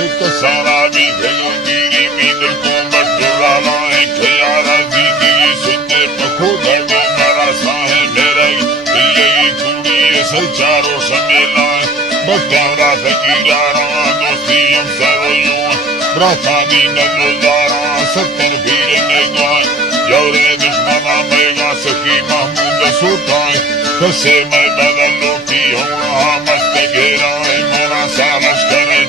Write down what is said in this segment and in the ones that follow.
Tek sarabi giri minder kumar durala hai khayara zindagi sunne pakhoda do marasa hai mera dil kudi salcharo shamela batara fakirara dosti hum saroyun brasadi nazara sattar bhir negwa yaure dushmana mega sakhi mahmud sultan kase mai badal loti hua mast ghera mera salash kare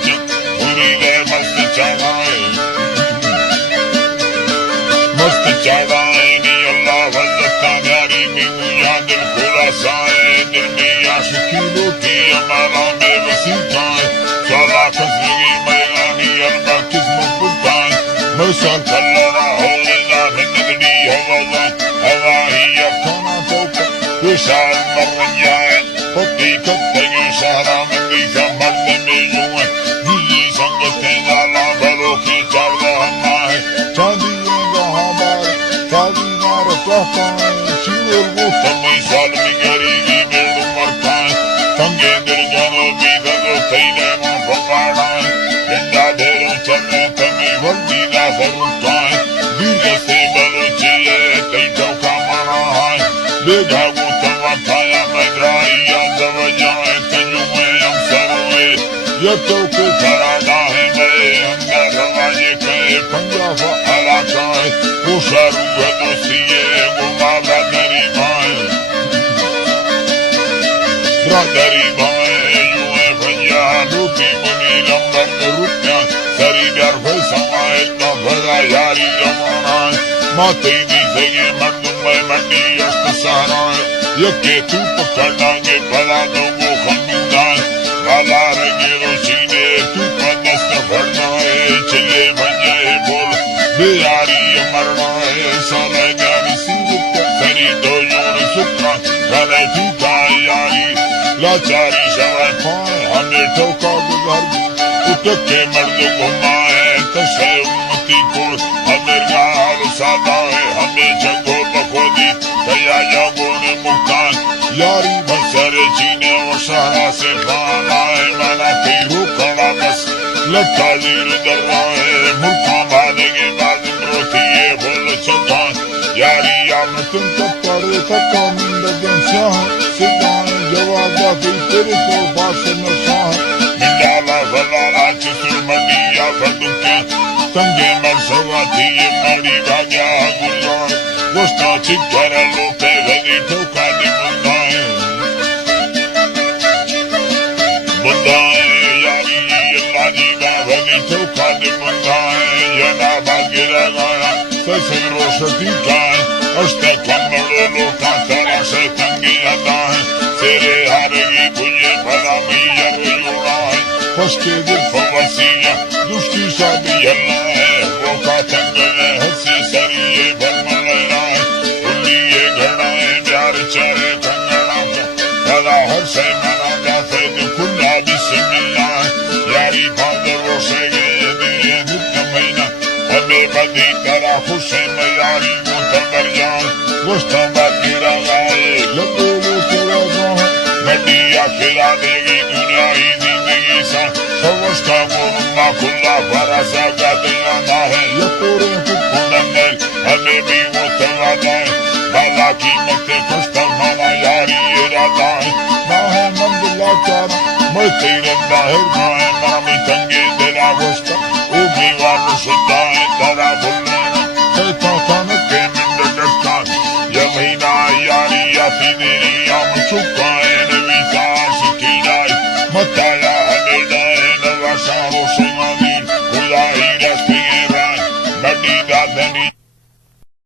मस्त चढ़ाए नी अल्लाह वल्लता प्यारी मीनू या दिल खुलासा है दिल में आशिकी लोटी हमारा में वसीता है साला खसलगी मैगानी अल्लाह किस्मत पुरता है मसाल चलना हो गया नदड़ी हवा हवा ही अखाना तो विशाल मर जाए पति कत्ते शहरा में बीसा मर्द में यूं है संगते जाला भरो के चावला हमारे चांदी हमारे चांदी मार कहता है शिवर वो समय साल में गरीबी बेड़ मरता है संगे दिल जानो भी दो सैने में भगाड़ा है गंदा ढेरों चलने तमें वर्दी ना फरुता है दीर्घ से बलूची है कई चौका मारा है बेघागो तवा खाया मैद्राई या जब जाए तन्यू में हम सरोए ये चौके खराड़ा है मेरे अंदर हवाए कहे पंजाब इलाका है वो शारू है दोस्ती है वो माला दरी भाई ब्रादरी भाई यूं है पंजाब लूटी बनी लंबर में रुपया सरी डर भाई समाए का भरा यारी जमाना है माते दी सगे मर्दों में मंडी अस्त सहारा है यके तू पकड़ांगे भला दो वो खंडूदा वाला रंगे रोशीने तू पदस्त भरना है चले भंजे बोल बेयारी मरना है साले जानी सीरत करी दो योर सुखा गले ठीका यारी लाचारी शवाय पाए हमें ठोका गुजर उठके मर्द घुमाए तशे उम्मती को हमें गाल सादा है हमें जगो बखोदी कया जागो ने मुक्तान यारी बसर चीने और शहरा से पाना है मना तेरू खड़ा बस लट्टा लीर दरवाए मुल्का माने के बाद रोती है बोल चंदा यारी आमतन तत्परे तत्ता मिंदगन शाह सिद्धाएं जवाब दाती तेरे को बासन शाह मिंडाला भलाला चित्र मंडिया भदुके संगे मरसवा थी मड़ी भाग्या गुजार दोस्ता चिकर लोटे गदी ठोका दी मुंदाए यारी अल्लाह जी बावली ठोका दी मुंदाए जना बागिरा गाया ससर रोशती काए अष्टा कन्नड़ लोटा तारा से तंगी आता है तेरे हारेगी भुजे भला मैया रोड़ा है फसके दिल फवसिया दुष्टी शादी अल्लाह है वो का तंगले हंसी सरिये भरमला है उल्लिए घड़ा है प्यार चारे कंगना भला हर से मना जाते खुला बिस्मिल्लाह यारी फादर रोशे गए दिए नित्य महीना हमें बदी करा खुशे में यारी मुतबर जान गुस्ता बाकी लगाए लगे वो तेरा जान नडी आखिरा देगी दुनिया ही जिंदगी सा सवस्ता मुन्ना खुला भरा सा गादिया ना है ये पूरे कुकुरंगल हमें भी वो तवा जाए बाला की मत खस्ता माना यारी इरादा है ना है मंदिला चार मैं तेरे बाहर ना है मामी तंगे तेरा वस्ता ओ भी वालों सुनता है तारा